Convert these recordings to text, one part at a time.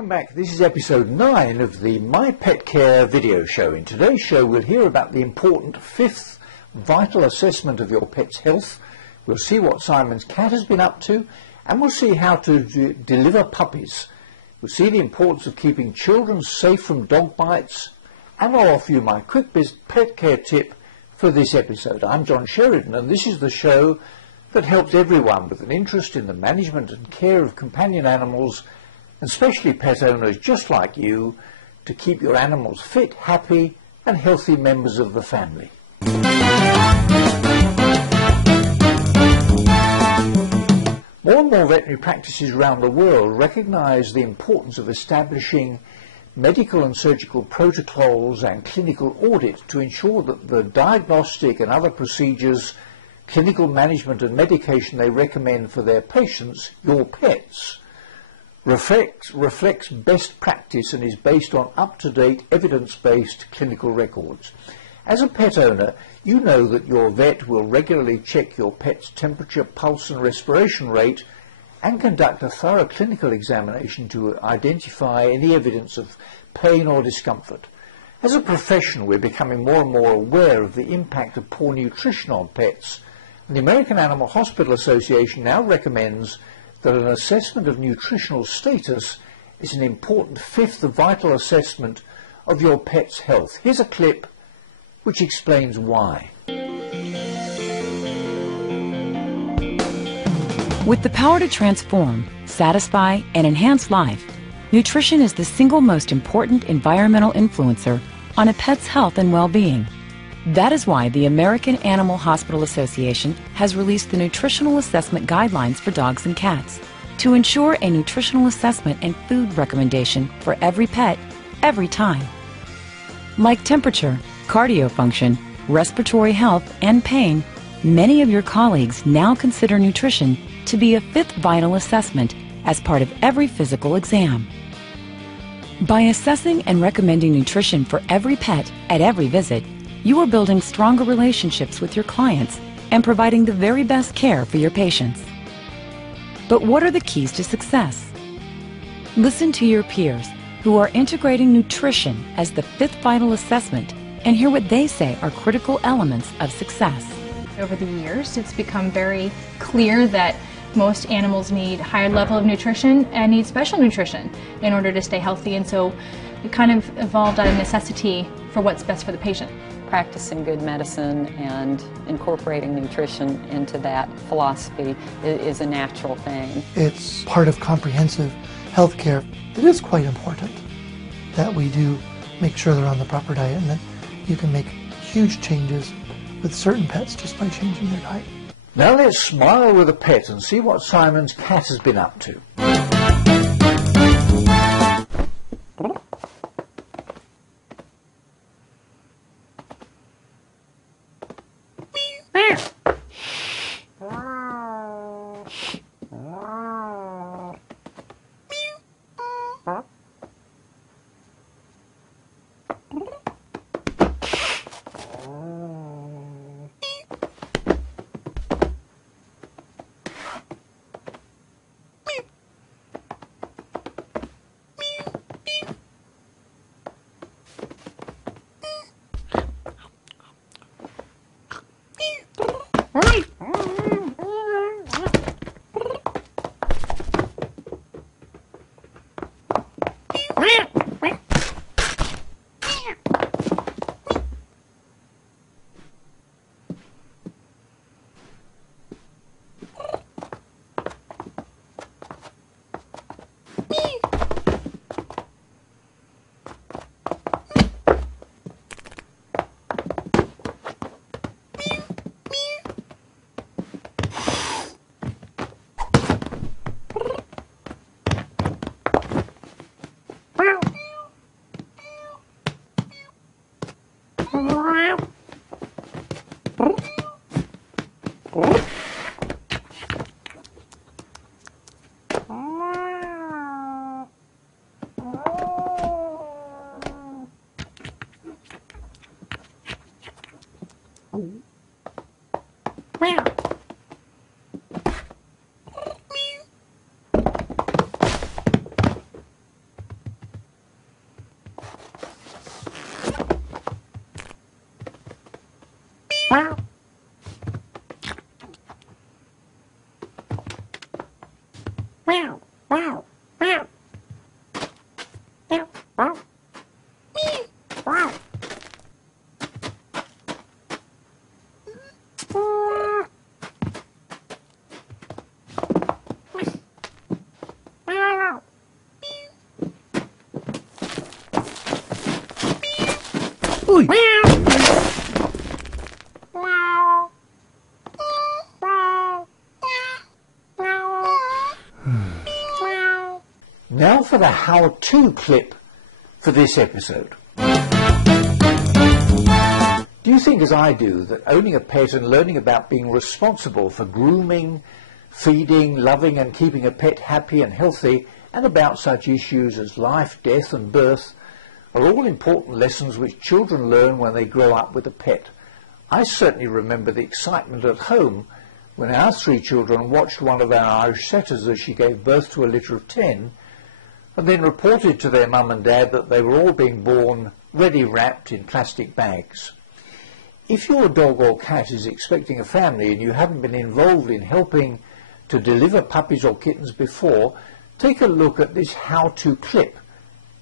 Welcome back. This is episode 9 of the My Pet Care video show. In today's show we'll hear about the important 5th vital assessment of your pet's health. We'll see what Simon's cat has been up to, and we'll see how to deliver puppies. We'll see the importance of keeping children safe from dog bites, and I'll offer you my quick pet care tip for this episode. I'm John Sheridan, and this is the show that helps everyone with an interest in the management and care of companion animals, and especially pet owners just like you, to keep your animals fit, happy and healthy members of the family. More and more veterinary practices around the world recognise the importance of establishing medical and surgical protocols and clinical audit to ensure that the diagnostic and other procedures, clinical management and medication they recommend for their patients, your pets, reflects best practice and is based on up-to-date evidence-based clinical records. As a pet owner, you know that your vet will regularly check your pet's temperature, pulse and respiration rate and conduct a thorough clinical examination to identify any evidence of pain or discomfort. As a profession, we're becoming more and more aware of the impact of poor nutrition on pets, and the American Animal Hospital Association now recommends that an assessment of nutritional status is an important 5th vital assessment of your pet's health. Here's a clip which explains why. With the power to transform, satisfy, and enhance life, nutrition is the single most important environmental influencer on a pet's health and well-being. That is why the American Animal Hospital Association has released the Nutritional Assessment Guidelines for dogs and cats to ensure a nutritional assessment and food recommendation for every pet, every time. Like temperature, cardio function, respiratory health, and pain, many of your colleagues now consider nutrition to be a 5th vital assessment as part of every physical exam. By assessing and recommending nutrition for every pet at every visit, you are building stronger relationships with your clients and providing the very best care for your patients. But what are the keys to success? Listen to your peers who are integrating nutrition as the 5th vital assessment and hear what they say are critical elements of success. Over the years, it's become very clear that most animals need a higher level of nutrition and need special nutrition in order to stay healthy, and so it kind of evolved out of necessity for what's best for the patient. Practicing good medicine and incorporating nutrition into that philosophy is a natural thing. It's part of comprehensive health care. It is quite important that we do make sure they're on the proper diet, and that you can make huge changes with certain pets just by changing their diet. Now let's smile with a pet and see what Simon's cat has been up to. Oi. Now for the how-to clip for this episode. Do you think, as I do, that owning a pet and learning about being responsible for grooming, feeding, loving and keeping a pet happy and healthy, and about such issues as life, death and birth, are all important lessons which children learn when they grow up with a pet? I certainly remember the excitement at home when our 3 children watched one of our Irish setters as she gave birth to a litter of 10, and then reported to their mum and dad that they were all being born ready wrapped in plastic bags. If your dog or cat is expecting a family and you haven't been involved in helping to deliver puppies or kittens before, take a look at this how-to clip,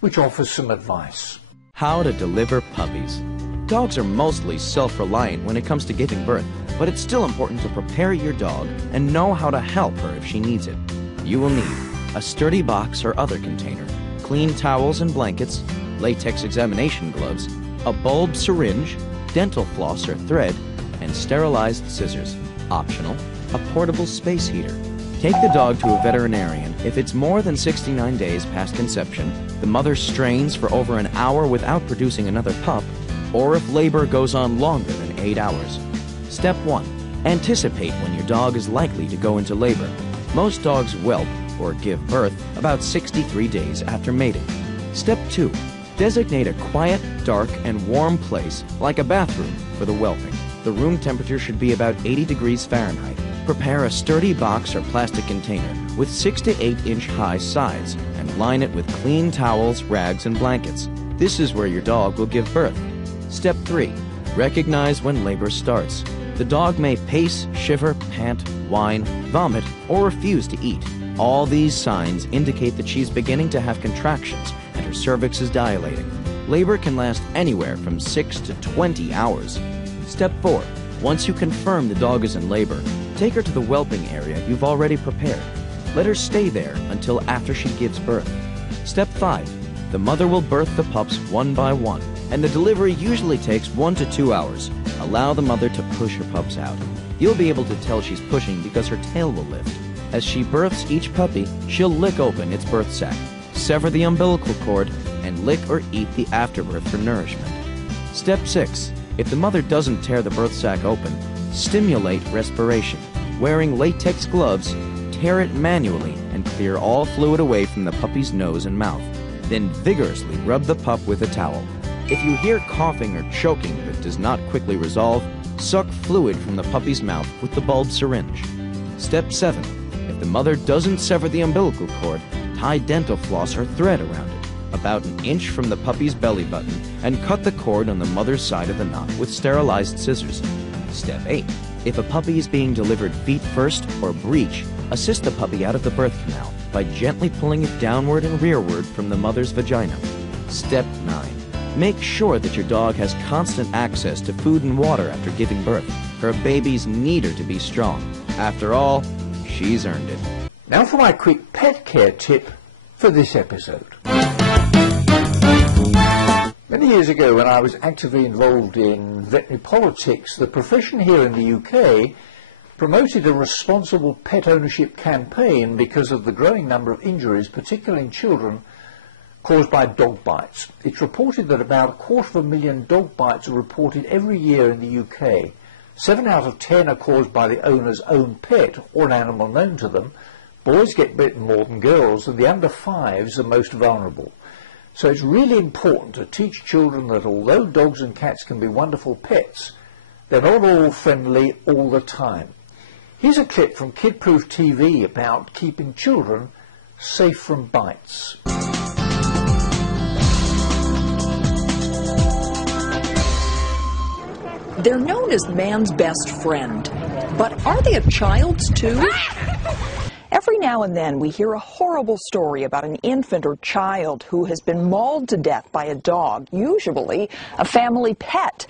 which offers some advice. How to deliver puppies. Dogs are mostly self-reliant when it comes to giving birth, but it's still important to prepare your dog and know how to help her if she needs it. You will need a sturdy box or other container, clean towels and blankets, latex examination gloves, a bulb syringe, dental floss or thread, and sterilized scissors. Optional, a portable space heater. Take the dog to a veterinarian if it's more than 69 days past conception, the mother strains for over an hour without producing another pup, or if labor goes on longer than 8 hours. Step 1. Anticipate when your dog is likely to go into labor. Most dogs whelp or give birth about 63 days after mating. Step 2. Designate a quiet, dark, and warm place, like a bathroom, for the whelping. The room temperature should be about 80 degrees Fahrenheit. Prepare a sturdy box or plastic container with 6 to 8 inch high sides and line it with clean towels, rags, and blankets. This is where your dog will give birth. Step 3. Recognize when labor starts. The dog may pace, shiver, pant, whine, vomit, or refuse to eat. All these signs indicate that she's beginning to have contractions and her cervix is dilating. Labor can last anywhere from 6 to 20 hours. Step 4. Once you confirm the dog is in labor, take her to the whelping area you've already prepared. Let her stay there until after she gives birth. Step 5. The mother will birth the pups one by one, and the delivery usually takes 1 to 2 hours. Allow the mother to push her pups out. You'll be able to tell she's pushing because her tail will lift. As she births each puppy, she'll lick open its birth sac, sever the umbilical cord, and lick or eat the afterbirth for nourishment. Step 6. If the mother doesn't tear the birth sac open, stimulate respiration. Wearing latex gloves, tear it manually and clear all fluid away from the puppy's nose and mouth. Then vigorously rub the pup with a towel. If you hear coughing or choking that does not quickly resolve, suck fluid from the puppy's mouth with the bulb syringe. Step 7. If the mother doesn't sever the umbilical cord, tie dental floss or thread around it, about an inch from the puppy's belly button, and cut the cord on the mother's side of the knot with sterilized scissors. Step 8. If a puppy is being delivered feet first or breech, assist the puppy out of the birth canal by gently pulling it downward and rearward from the mother's vagina. Step 9. Make sure that your dog has constant access to food and water after giving birth. Her babies need her to be strong. After all, she's earned it. Now for my quick pet care tip for this episode. Many years ago, when I was actively involved in veterinary politics, the profession here in the UK promoted a responsible pet ownership campaign because of the growing number of injuries, particularly in children, caused by dog bites. It's reported that about 250,000 dog bites are reported every year in the UK. 7 out of 10 are caused by the owner's own pet or an animal known to them. Boys get bitten more than girls, and the under 5s are most vulnerable. So it's really important to teach children that although dogs and cats can be wonderful pets, they're not all friendly all the time. Here's a clip from Kid Proof TV about keeping children safe from bites. They're known as man's best friend, but are they a child's too? Every now and then we hear a horrible story about an infant or child who has been mauled to death by a dog, usually a family pet.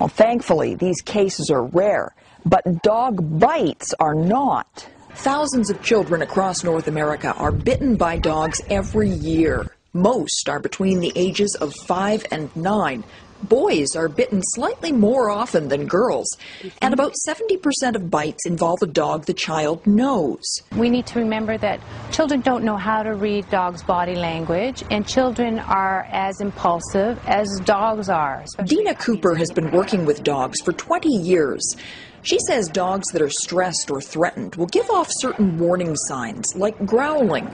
Well, thankfully, these cases are rare, but dog bites are not. Thousands of children across North America are bitten by dogs every year. Most are between the ages of 5 and 9. Boys are bitten slightly more often than girls, and about 70% of bites involve a dog the child knows. We need to remember that children don't know how to read dogs' body language, and children are as impulsive as dogs are. Dina Cooper has been working with dogs for 20 years. She says dogs that are stressed or threatened will give off certain warning signs, like growling.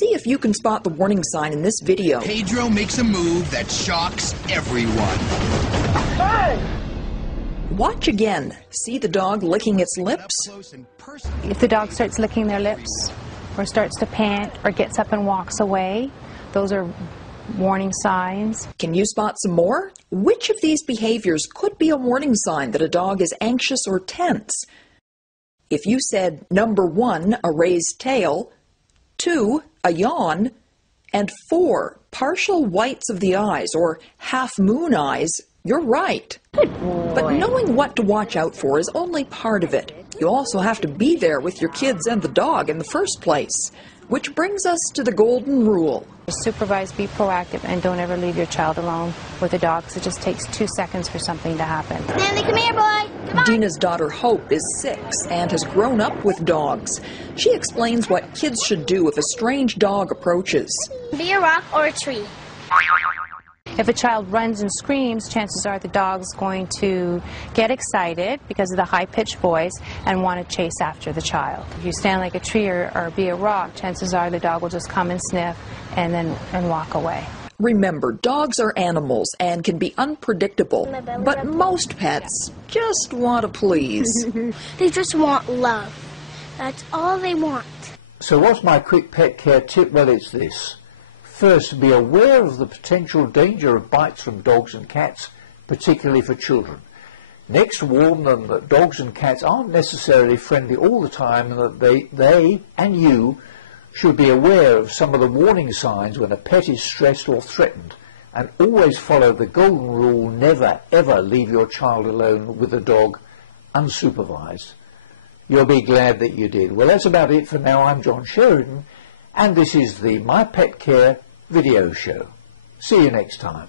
See if you can spot the warning sign in this video. Pedro makes a move that shocks everyone. Watch again. See the dog licking its lips? If the dog starts licking their lips, or starts to pant, or gets up and walks away, those are warning signs. Can you spot some more? Which of these behaviors could be a warning sign that a dog is anxious or tense? If you said number 1, a raised tail, 2, a yawn, and 4, partial whites of the eyes or half-moon eyes, you're right. But knowing what to watch out for is only part of it. You also have to be there with your kids and the dog in the first place. Which brings us to the golden rule. Supervise, be proactive, and don't ever leave your child alone with a dog, because it just takes 2 seconds for something to happen. Stanley, come here, boy. Come on. Dina's daughter Hope is 6 and has grown up with dogs. She explains what kids should do if a strange dog approaches. Be a rock or a tree. If a child runs and screams, chances are the dog's going to get excited because of the high-pitched voice and want to chase after the child. If you stand like a tree or be a rock, chances are the dog will just come and sniff and walk away. Remember, dogs are animals and can be unpredictable, but most pets just want to please. They just want love. That's all they want. So what's my quick pet care tip? Well, it's this. First, be aware of the potential danger of bites from dogs and cats, particularly for children. Next, warn them that dogs and cats aren't necessarily friendly all the time, and that they and you should be aware of some of the warning signs when a pet is stressed or threatened. And always follow the golden rule: never ever leave your child alone with a dog unsupervised. You'll be glad that you did. Well, that's about it for now. I'm John Sheridan, and this is the My Pet Care video show. See you next time.